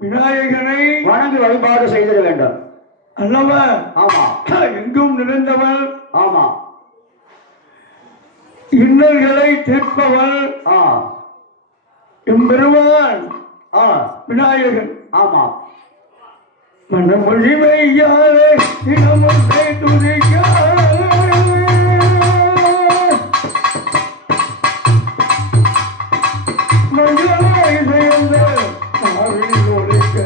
விநாயகனை வணங்கி வழிபாடு செய்திட வேண்டும் அல்லவா? ஆமா. எங்கும் நிறைந்தவள். ஆமா. இன்னல்களை தீர்ப்பவள் எம்பெருமான் விநாயகன். ஆமா. மனமொழிமையாலே தினமொன்றை துதிக்க மகளை சேர்ந்த நாவில் ஒழிக்க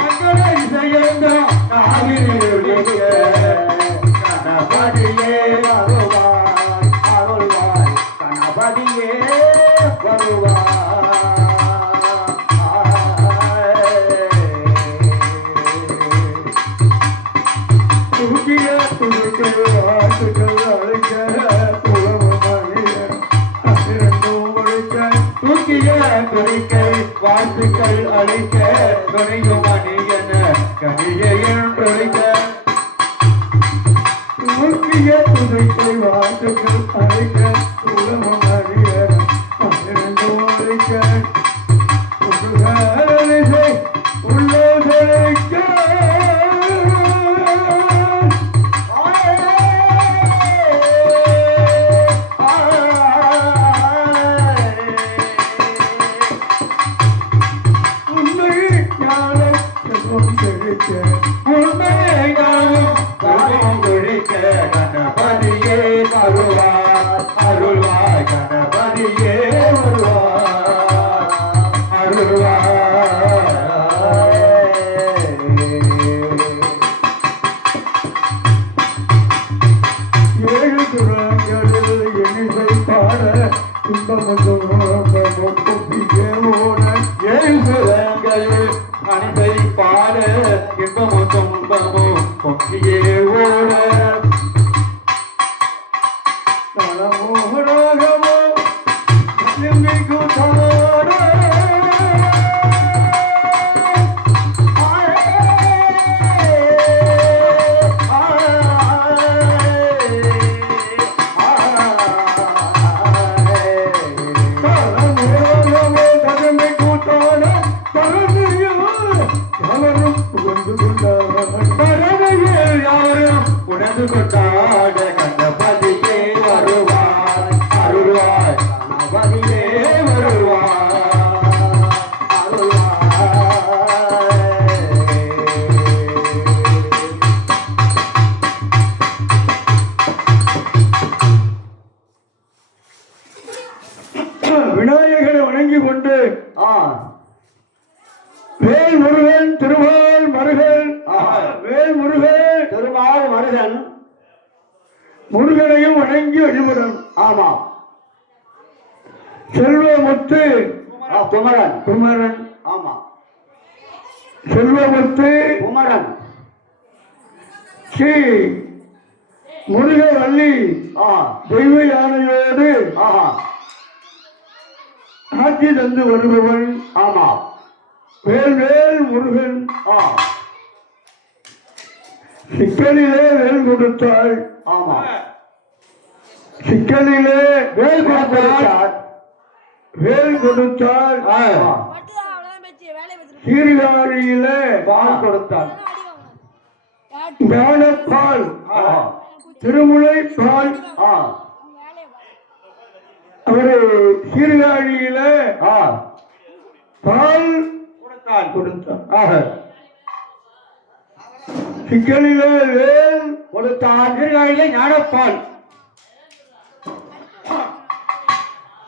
மகளை சேர்ந்த நாவில் ஒழிக்க கணபதியே வருவாய் அருள்வாய் கணபதியே வருவாய். வாழ்த்துக்கள் அளிக்க துணையும் அணியன கவிதையின் தொழிக்க முக்கிய துணைக்கை வாழ்த்துக்கள் அளிக்க உலகம் அணியன இரண்டும் அளிக்க உள்ளதழைக்க கணபதியே வருவார் அருள்வாய் கணபதியே வருவார் அருள்வாய். ஏழு துறங்களில் இனிசை பாட இன்பமுத்தியே ஓட ஏழு துறங்களில் அனிசை பாட இன்பமும் துன்பமும் கொக்கியே ஓட நலமோகராகவோ எம்மிக்கு தமோட உணர்ந்து கொண்டாட கண்டபதியே வருவார் அருள்வாய் கணபதியே வருவார் அருள்வாய். விநாயகரை வணங்கி கொண்டு வேல் முருகன் திருமால் மருகன் வேல் முருகன் திருமால் மருகன் முருகனையும் வணங்கி வழிபடும். ஆமா. செல்வமுத்து குமரன் குமரன். ஆமா. செல்வமுத்து குமரன் ஸ்ரீ முருகவல்லி தெய்வ யானையோடு ஆட்சி தந்து வருபவன். ஆமா. வேல் வேல் முருகன். சிக்கலிலே வேல் கொடுத்தாள். ஆமா. சிக்கலிலே வேல் கொடுத்தாள். வேல் கொடுத்தாள். சீர்காழியிலே பால் கொடுத்தாள். ஞானப்பால் திருமுலை பால் அவரு சீர்காழியில பால் கொடுத்தார். சிக்கலிலே வேல் கொடுத்தார். சீர்காழியில ஞானப்பால்.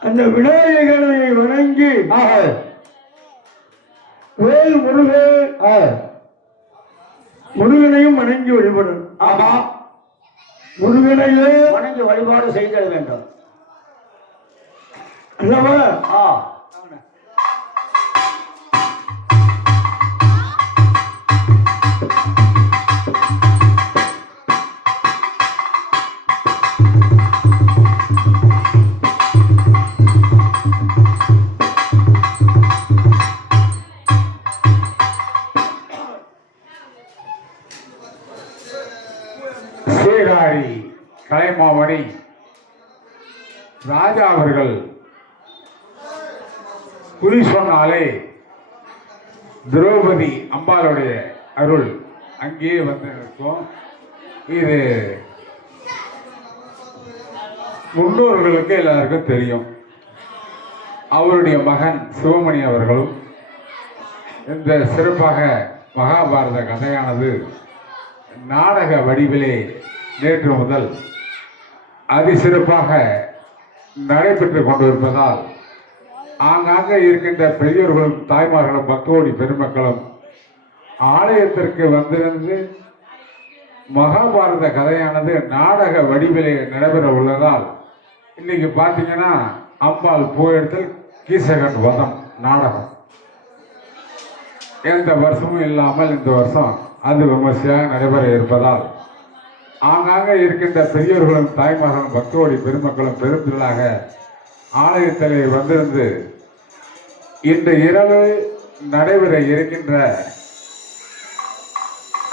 அந்த விநாயகனை வணங்கி வேல் முருகன் முருகனையும் வணங்கி வழிபடும். ஆமா. முருகனையே வணங்கி வழிபாடு செய்திட வேண்டும் அல்லவா? சீர்காழி கலைமாமணி ராஜா அவர்கள் குறி சொன்னாலே திரௌபதி அம்பாளுடைய அருள் அங்கேயே வந்து இருக்கும். இது முன்னோர்களுக்கு எல்லாருக்கும் தெரியும். அவருடைய மகன் சிவமணி அவர்களும் இந்த சிறப்பாக மகாபாரத கதையானது நாடக வடிவிலே நேற்று முதல் அதிசிறப்பாக நடைபெற்று கொண்டிருப்பதால் ஆங்காங்கே இருக்கின்ற பெரியோர்களும் தாய்மார்களும் பக்தோடி பெருமக்களும் ஆலயத்திற்கு வந்திருந்து மகாபாரத கதையானது நாடக வடிவிலே நடைபெற உள்ளதால் இன்னைக்கு பார்த்தீங்கன்னா அம்பாள் போயிடத்தில் கீசகன் வதம் நாடகம் எந்த வருஷமும் இல்லாமல் இந்த வருஷம் அது விமர்சையாக நடைபெற இருப்பதால் ஆங்காங்கே இருக்கின்ற பெரியோர்களும் தாய்மார்களும் பக்தோடி பெருமக்களும் பெருந்திரளாக ஆலயத்தில் வந்திருந்து இன்று இரவு நடைபெற இருக்கின்ற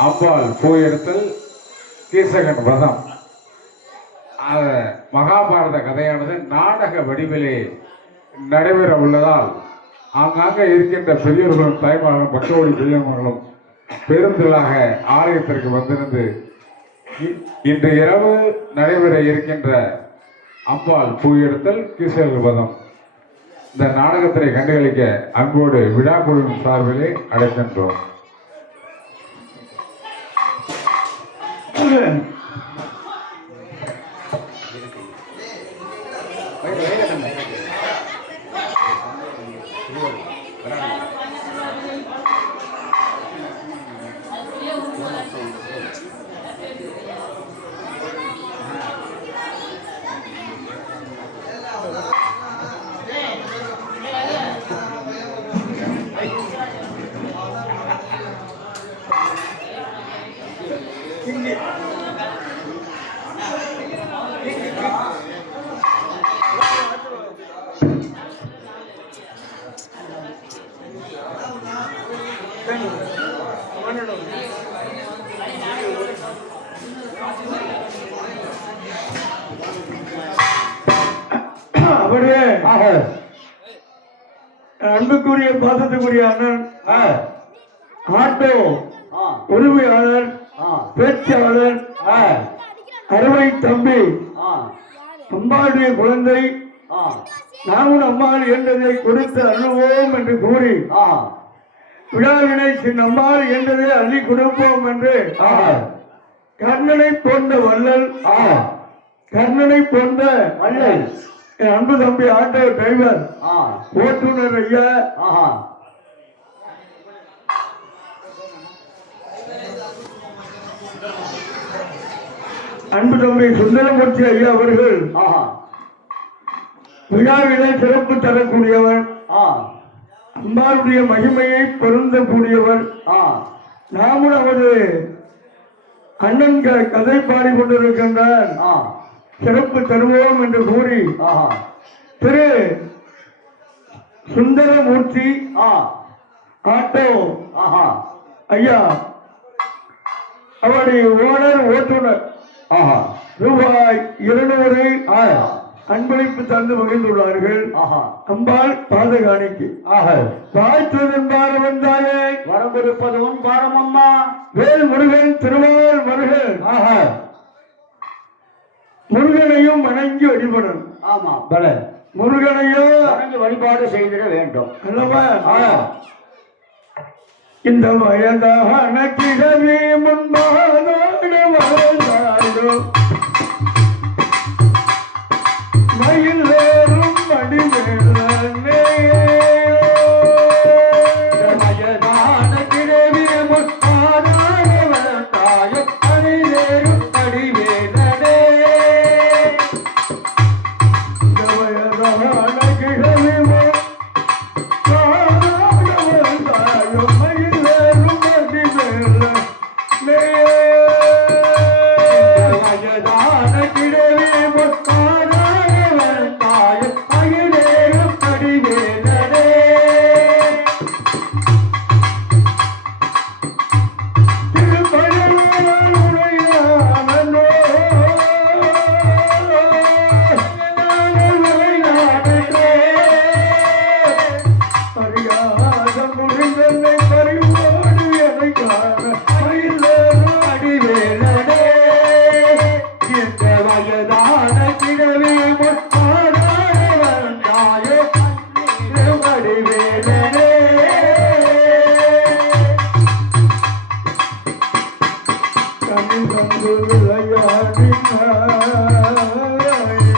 அம்பாள் போயிடத்தில் கீசகன் வதம் மகாபாரத கதையானது நாடக வடிவிலே நடைபெற உள்ளதால் ஆங்காங்கே இருக்கின்ற பெரியவர்களும் தாய்மார்களும் பக்தோடி பெரியவர்களும் பெருந்திரளாக ஆலயத்திற்கு வந்திருந்து இன்று இரவு நடைபெற இருக்கின்ற அம்பாள் பூயெடுத்தல் கீசகன் வதம் இந்த நாடகத்தினை கண்டுகளிக்க அன்போடு விழா குழுவின் சார்பிலே அழைக்கின்றோம். அப்படியே அன்புக்குரிய பாசத்துக்குரிய அண்ணன் ஆட்டோ உரிமையாளர் பேச்சாளர் அறுவை தம்பி அம்பாளுடைய குழந்தை நாமும் அம்மாள் என்றதை கொடுத்து அருள்வோம் என்று கூறி விழாவினை சின் அம்மாள் என்றதை அள்ளி கொடுப்போம் என்று கர்ணனை போன்ற வள்ளல் கர்ணனை போன்ற வள்ளல் என் அன்பு தம்பி ஆட்டோ டிரைவர் ஓட்டுநர் ஐயா அன்பு தம்பி சுந்தரமூர்த்தி ஐயா அவர்கள் விழாவிலே சிறப்பு தரக்கூடியவர் அம்பாளுடைய மகிமையை பொருந்தக்கூடியவர் நாமும் அவரு அண்ணன் கதை பாடி கொண்டிருக்கின்றார் சிறப்பு தருவோம் என்று கூறி திரு சுந்தரமூர்த்தி ஆட்டோ ஐயா அவருடைய ஓனர் ஓட்டுநர் ரூபாய் 200 அன்பளிப்பு தந்து மகிழ்ந்துள்ளார்கள். அம்பாள் பாதகாணிக்கு வாழ்த்துவதன் பாரம் வந்தாயே வரவிருப்பது உன் பாரம் அம்மா. வேல் முருகன் திருவாள் முருகன் முருகனையும் வணங்கி வழிபடணும். ஆமா பல முருகனையும் வணங்கி வழிபாடு செய்திட வேண்டும் அல்லவா? இந்த வயதான கிழவி முன்பாதோ மயில் வேறும் அடிவேலே வயதான கிழவி முன்பாதாயும் அணிவேறும் அடிவேலே இந்த வயதான கிழவி Yeah. கிழவி முத்தாயே வடிவேலனே கனி தந்து விளையாடினாய்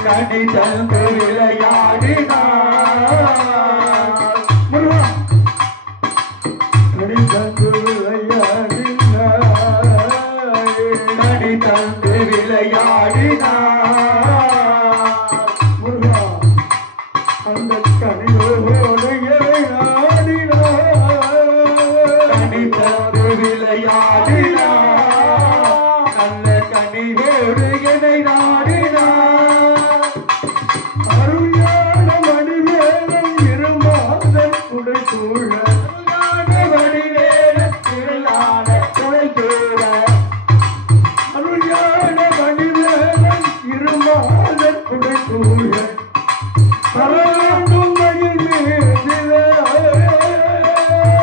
கனி தந்து விளையாடினாய் கனி தந்து விளையாடினாய் கனி தந்து விளையாடினாய் முருகா அந்த கனியோடு ஆடினாய் கனி தந்து விளையாடினாய் நல்ல கனியோடு எனை நாடினாய் அருளான மணிவேலன் இருமாதன் குடை சூழ மணிவேலன் திருளான குடை சூழ அருளான மணிவேலன் இருமாதன் குடை சூழ பரவாண்டும் மயில் மீதிலே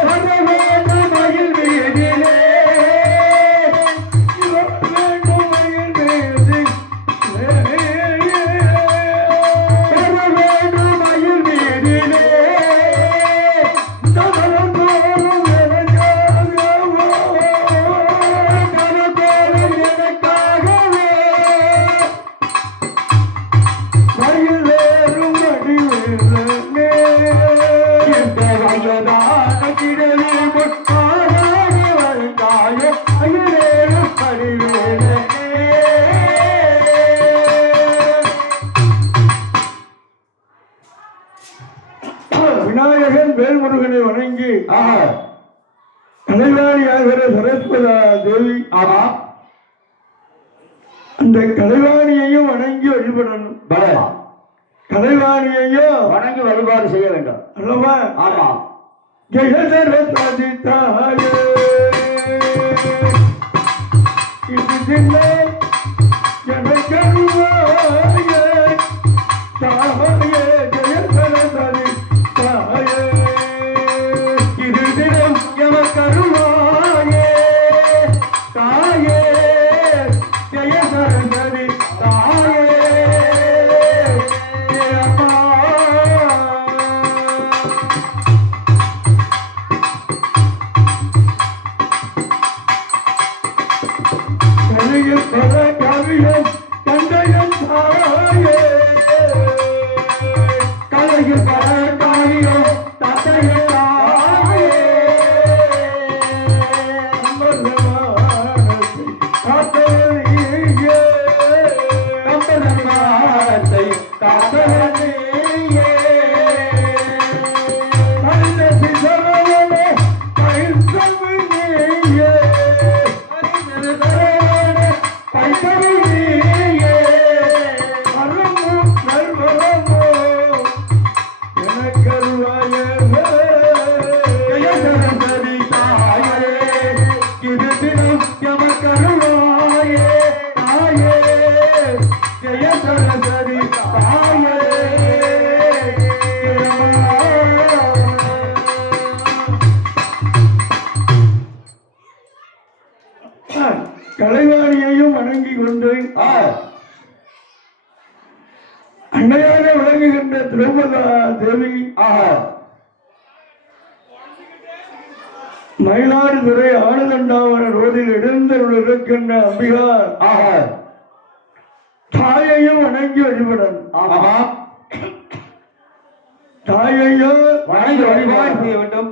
பரவாண்டும் மயில் மீதிலே வேண்டும் மயில் மீதிலே பரவாண்டும் மயில் மீதிலே தமரம் போலும் எனக்காகவோ தமரம் எனக்காகவே மயிலேறும் அடிவேலனே இந்த வயதான கிழவி முத்தாராடி வந்தாயோ மயிலேறும் அடிவேலனே விநாயகன் வேல்முருகனை வணங்கி கலைவாணியாகிற சரஸ்வதா தேவி ஆமா அந்த கலைவாணியையும் வணங்கி வழிபடணும் கலைவாணியையும் வணங்கி வழிபாடு செய்ய வேண்டும் அல்லவா ஆமா ஜெயசரஸ்வதி தாயே இது சின்ன எனக்கருவாயே தாயே ஜெயசரஸ்வதி தாயே இது தினம் எமக்கருவாயே தாயே ஜெயசரஸ்வதி தாயே அம்மா கலையில் பல கவியம் கண்டையன் தாயே கலையில் பல காரியம் தந்தையன் தாயே அம்பலமானத்தை காத்தவனியே அம்பலமானத்தை காத்தவனியே மனித சிசரவனே பயிர்சவனியே பைசவனியே வரமோ நல்வரமோ எனக்கருவாயே ஜெயசரஸ்வதி தாயே இது தினம் எமக்கருவாயே தாயே ஜெயசரஸ்வதி தாயே கலைவாணியையும் வணங்கி கொண்டு அன்னையாக விளங்குகின்ற திரௌபதா தேவி மயிலாடுதுறை ஆனதண்டாவன ரோடில் எழுந்தருள் இருக்கின்ற அம்பிகார் தாயையும் வணங்கி வழிபடணும் ஆமா தாயையும் வணங்கி வழிபாடு செய்ய வேண்டும்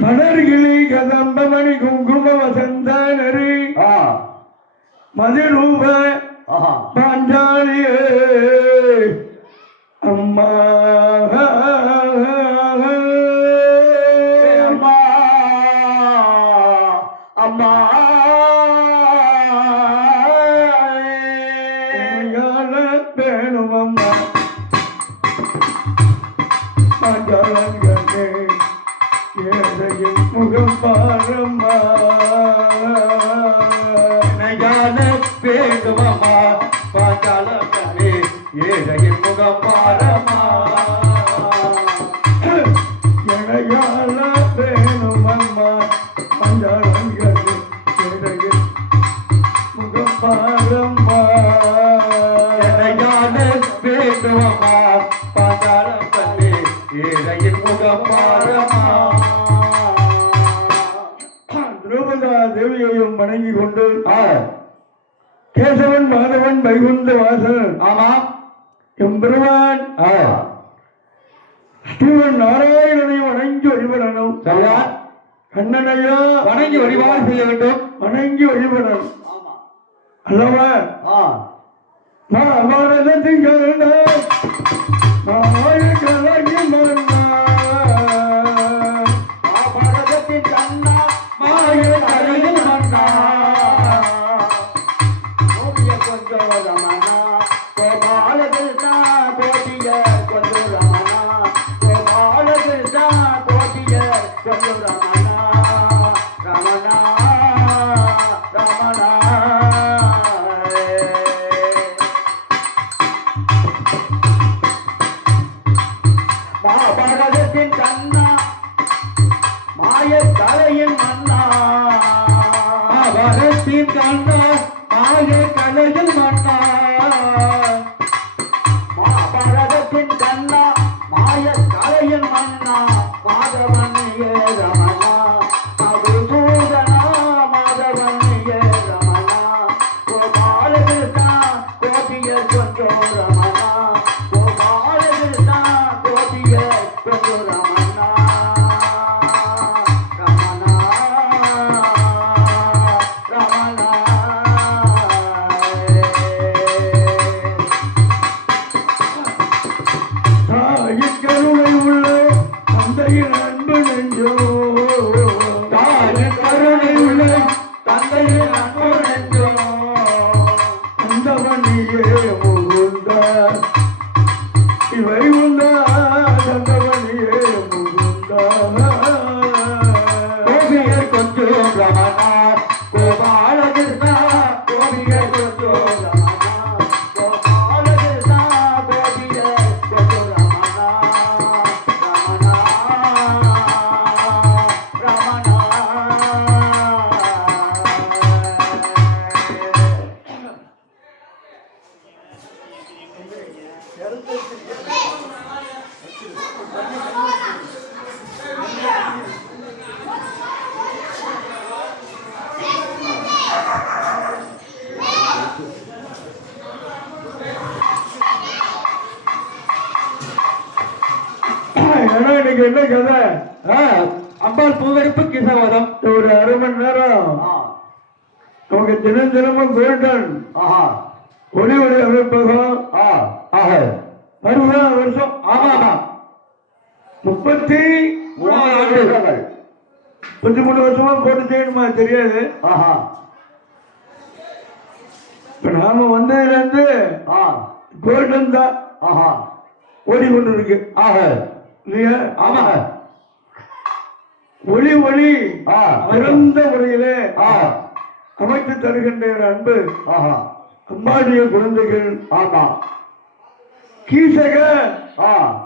மலர்கிளி கதம்பமணி குங்கும வசந்த நரி மதிரூப பாஞ்சாலியே அம்மா அம்மா அம்மா வேணும் அம்மா பாஞ்சாலங்கனே ஏழையின் முகம் பாரம்மா நயான வேண்டுமம்மா பாஞ்சாலங்கனே ஏழையின் முகம் பாரம்மா எனையால வேணுமம்மா பாஞ்சாலங்கனே ஏழையின் பாரம்மா எனையான வேண்டுமம்மா பாதாள கண்ணே ஏழையின் முகம் பாரம்மா திரௌபதா தேவியையும் வணங்கி கொண்டு கேசவன் மாதவன் வைகுந்த வாசன் ஆமாம் எம்பெருமான் ஸ்ரீவன் நாராயணனை வணங்கி வழிபடணும் சரியா கண்ணனையா வணங்கி வழிபாடு செய்ய வேண்டும் வணங்கி வழிபடணும் அல்லவா மகாபாரதத்தின் கலங்கி மன்னா மகாபாரதத்தின் கண்ணா மாய கரையில் மன்னா கோபிய கொஞ்சம் ரமணா கோபால கிருஷ்ணா கோபிய கொஞ்சம் ரமணா கோபால கிருஷ்ணா கோபிய கொஞ்சம் ரமணா ரமணா ரமணா மகாபாரதத்தின் கண்ணா மாய கலையின் மன்னா மகாபாரதத்தின் கண்ணா மாய கலையின் மன்னா மகாபாரதத்தின் கண்ணா மாய கலையின் மன்னா மாதவனியே ரமணா மதுசூதனா மாதவனியே ரமணா கோபால கிருஷ்ணா கோபிய கொஞ்சம் ரமணா கோபால கிருஷ்ணா கோபிய கொஞ்சம் ரமணா ரமணா ரமணா தாயின் கருணை உள்ள தந்தையின் அன்பு நெஞ்சோ தாயின் கருணை உள்ள தந்தையின் அன்பு நெஞ்சோ அந்தவனியே முகுந்தா இவை உண்டா அந்தவனியே முகுந்தா கோபியர் கொஞ்சம் ரமணா கோபால கிருஷ்ணா கோபியர் கொஞ்சம் ரமணா கோபால கிருஷ்ணா கோபியர் கொஞ்சம் ரமணா ரமணா ரமணா ஏன்னா இன்னைக்கு என்ன கதை அம்பாள் பூவெடுப்பு கிசவதம் ஒரு அரை மணி நேரம் நமக்கு தினம் தினமும் கோல்டன் ஆஹா ஒளி ஒளி அமைப்பகம் ஆஹா வருஷா வருஷம் ஆமா ஆமா 33 ஆண்டுகள் 33 வருஷமா போட்டு செய்யணுமா தெரியாது ஆஹா இப்ப நாம வந்ததுல இருந்து கோல்டன் தான் ஆஹா ஓடிக்கொண்டு இருக்கு ஆஹா இல்லையா ஆமா ஒளி ஒளி சிறந்த முறையிலே ஆஹா அமைத்து தருகின்ற அன்பு ஆஹா அம்பாடிய குழந்தைகள் ஆமா கீசக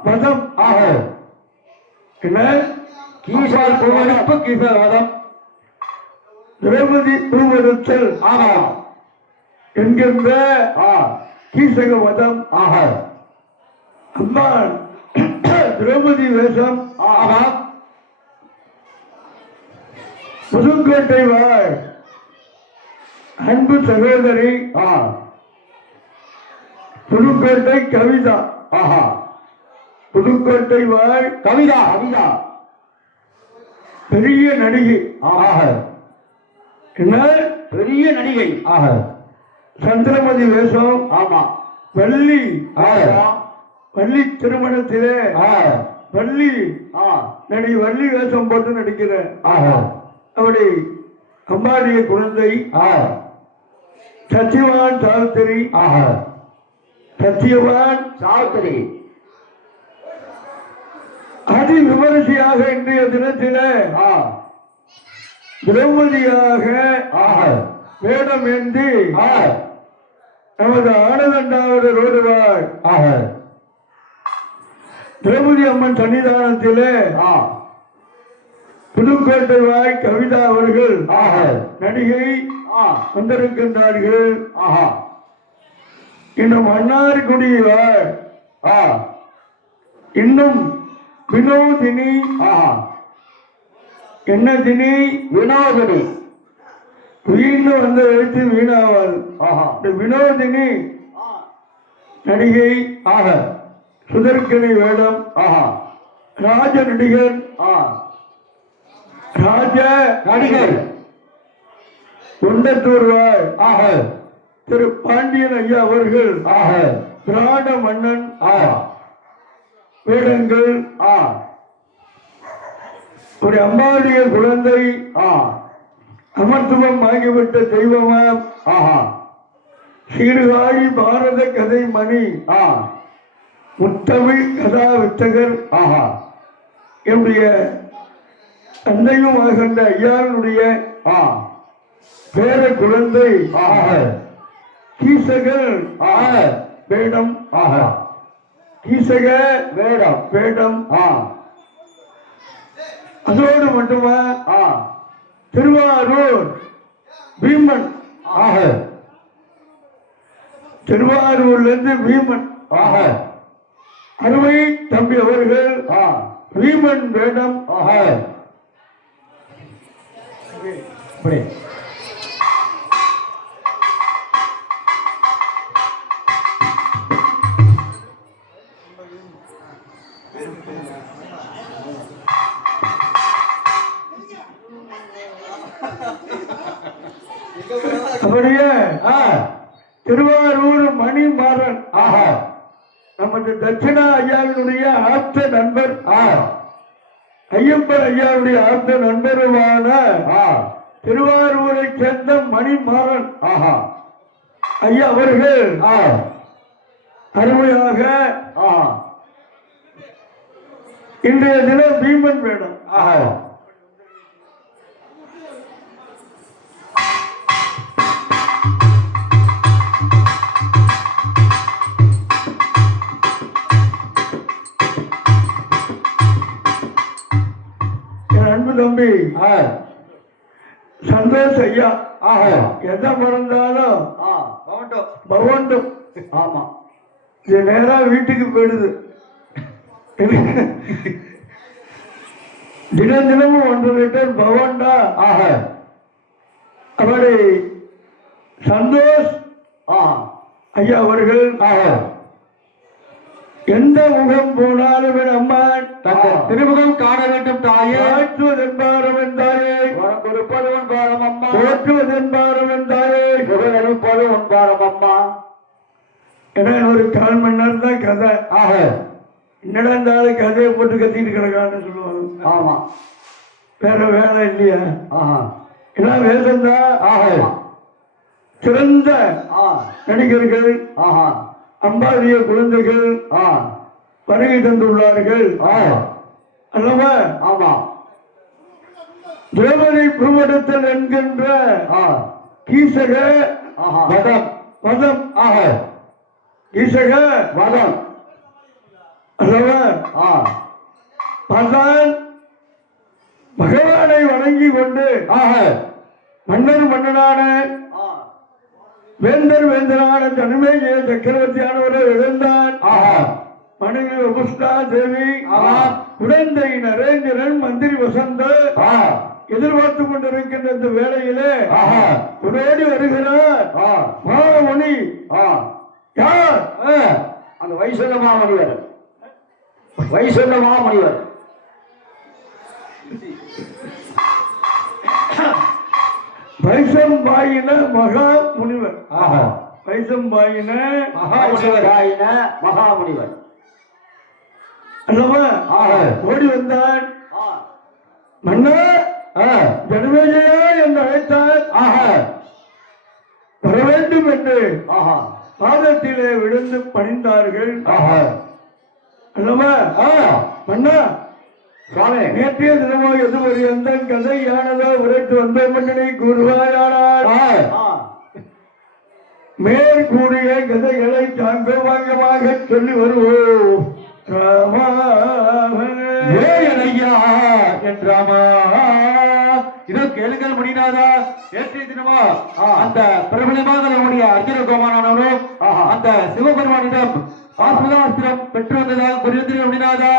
மதம் ஆஹா என்ன கீசால் பூவெடுப்பு கிசவதம் திரௌபதி பூவெடுத்தல் ஆமா என்கின்ற கீசக மதம் ஆஹா அம்பாள் திரௌபதி வேஷம் ஆமா புதுக்கோட்டை வாழ் அன்பு சகோதரி புதுக்கோட்டை கவிதா ஆஹா புதுக்கோட்டை வாழ் கவிதா கவிதா பெரிய நடிகை ஆஹா என்ன பெரிய நடிகை ஆஹா சந்திரமதி வேஷம் ஆமா வள்ளி ஆஹா வள்ளி திருமணத்திலே வள்ளி நடி வள்ளி வேஷம் போட்டு நடிக்கிற ஆஹா அப்படி அம்பாடிய குழந்தை சத்தியவான் சாவித்திரி ஆஹா சத்தியவான் சாவித்திரி அதி விமரிசையாக இன்றைய தினத்திலே திரௌபதியாக வேடம் ஏந்தி நமது ஆனதண்டாவது ரோடுவாள் திரௌபதி அம்மன் சன்னிதானத்திலே புதுக்கோட்டை வாய் கவிதா அவர்கள் நடிகை வந்திருக்கின்றார்கள். ஆஹா இன்னும் மன்னார்குடியார் இன்னும் வினோதினி. என்ன தினி? வினோதினி. வீணு வந்த எழுத்து வீணாவாள். இந்த வினோதினி நடிகை சுதர்கனை வேடம். ராஜ நடிகர் ராஜ நடிகர் குண்டத்தூர்வாய் திரு பாண்டியன் ஐயா அவர்கள் திராட மன்னன் வேடங்கள். ஒரு அம்பாளுடைய குழந்தை அமர்த்துவம் ஆகிவிட்ட தெய்வமாம். சீர்காழி பாரத கதை மணி முத்தமிழ் கதா வித்தகர் என்னுடைய தந்தையும் ஆகின்ற ஐயாவுடைய பேர குழந்தை கீசகர் வேடம். கீசக வேடம் வேடம். அதோடு மட்டுமா திருவாரூர் பீமன். திருவாரூர்ல இருந்து பீமன் அருமை தம்பி அவர்கள் பீமன் வேடம். அப்படியே திருவாரூர் மணிமாறன் நமது தட்சிணா ஐயாவினுடைய ஆப்த நண்பர், ஐயப்பன் ஐயாவுடைய ஆப்த நண்பருமான திருவாரூரை சேர்ந்த மணிமாறன் ஐயா அவர்கள் அருமையாக இன்றைய தினம் பீமன் வேடம். அன்பு தம்பி சந்தோஷ் ஐயா எதை மறந்தாலும் பவண்டும். ஆமா இது நேரா வீட்டுக்கு போயிடுது. தினம் தினமும் 1 லிட்டர் பவண்டா. அவரை சந்தோஷ் ஐயா அவர்கள் எந்த முகம் போனாலும் அம்மா திருமுகம் காண வேண்டும் தாயே. வாழ்த்துவதென்பாரம் என்றாயே, கொடுப்பது உன்பாரம் அம்மா. போற்றுவதென்பாரம் என்றாயே, கொடுப்பது உன்பாரம் அம்மா. ஏன்னா ஒரு 1/4 மணி நேரம் தான் கதை. என்னடா இருந்தாலும் கதையை போட்டு கத்திட்டு கிடக்கான்னு சொல்லுவாங்க. ஆமா வேற வேலை இல்லையா? ஏன்னா வேதம்தான். சிறந்த நடிகர்கள் அம்பாதிய குழந்தைகள் வருகை தந்துள்ளார்கள் அல்லவா? ஆமா திரௌபதி பிரமடத்தில் என்கின்ற கீசக வதம் வதம் கீசக வதம் அல்லவா? அதான் பகவானை வணங்கி கொண்டு மன்னர் மன்னனான வேந்தர் வேந்தரான தனுமேஜய சக்கரவர்த்தியானவரை இழந்தான். மனைவி வபுஷ்டா தேவி, குழந்தை நரேந்திரன், மந்திரி வசந்த எதிர்பார்த்து கொண்டிருக்கின்ற இந்த வேளையிலே உடனடி வருகிறார் மாமணி. யார்? அந்த வைசல்ல மாமணிவர். வைசல்ல மாமணிவர் வைசம்பாயின மகா முனிவர். வைசம்பாயின மகாமுனிவர் அல்லவா? ஓடி வந்தான். மன்னா ஜனமேஜயா என்று அழைத்தார். வர வேண்டும் என்று பாதத்திலே விழுந்து பணிந்தார்கள் அல்லவா? மன்னா நேற்றைய தினமோ எதுவரை எந்த கதையானதோ உரைத்து வந்த மன்னனை கூறுவாயானார். மேற்கூறிய கதைகளை சாங்கமாக சொல்லி வருவோம். ஐயா என்றாமா இதோ கேளுங்கள் மணிநாதா. நேற்றைய தினமா அந்த பிரபலமாக நம்முடைய அர்ஜுன கோமானவரும் அந்த சிவபெருமானிடம் ஆஸ்பதாஸ்திரம் பெற்று வந்ததாக குறித்திருக்க முடியாதா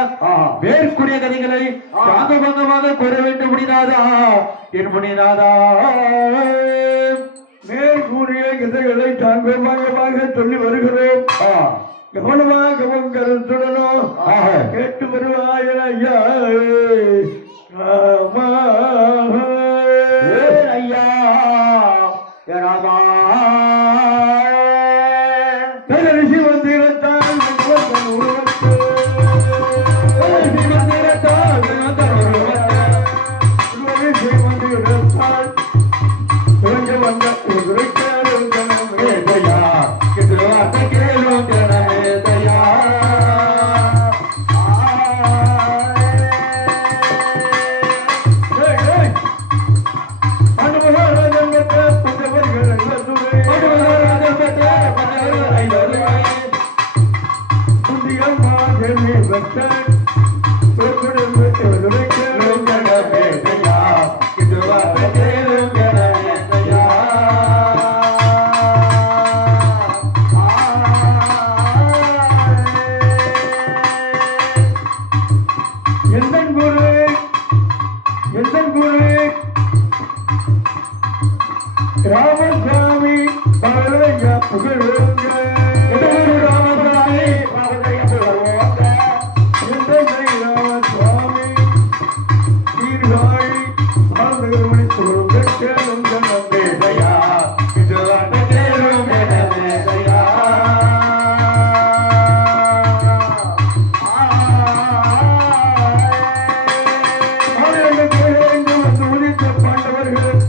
வேற்குரிய கதைகளை சாந்தபங்கமாக கூற வேண்டும் முடியாதா என் முடியாதா மேற்கூறிய கதைகளை தாங்கமாக சொல்லி வருகிறோம். கவனமாக கருத்துடனும் கேட்டு வருவாயன் ஐயா. ராமா ஐயா ராமா ரிஷி வந்திரத்தால் ராமசாமி பழைய புகழ்ங்க ராமசாமி பழைய புகழ்ங்க ராமசாமி தீர்காழி ஆளுமணி புகழ்ங்க கேளும் ஜனமேதையா இது கேளும் ஜனமேதையா பாண்டவர்கள்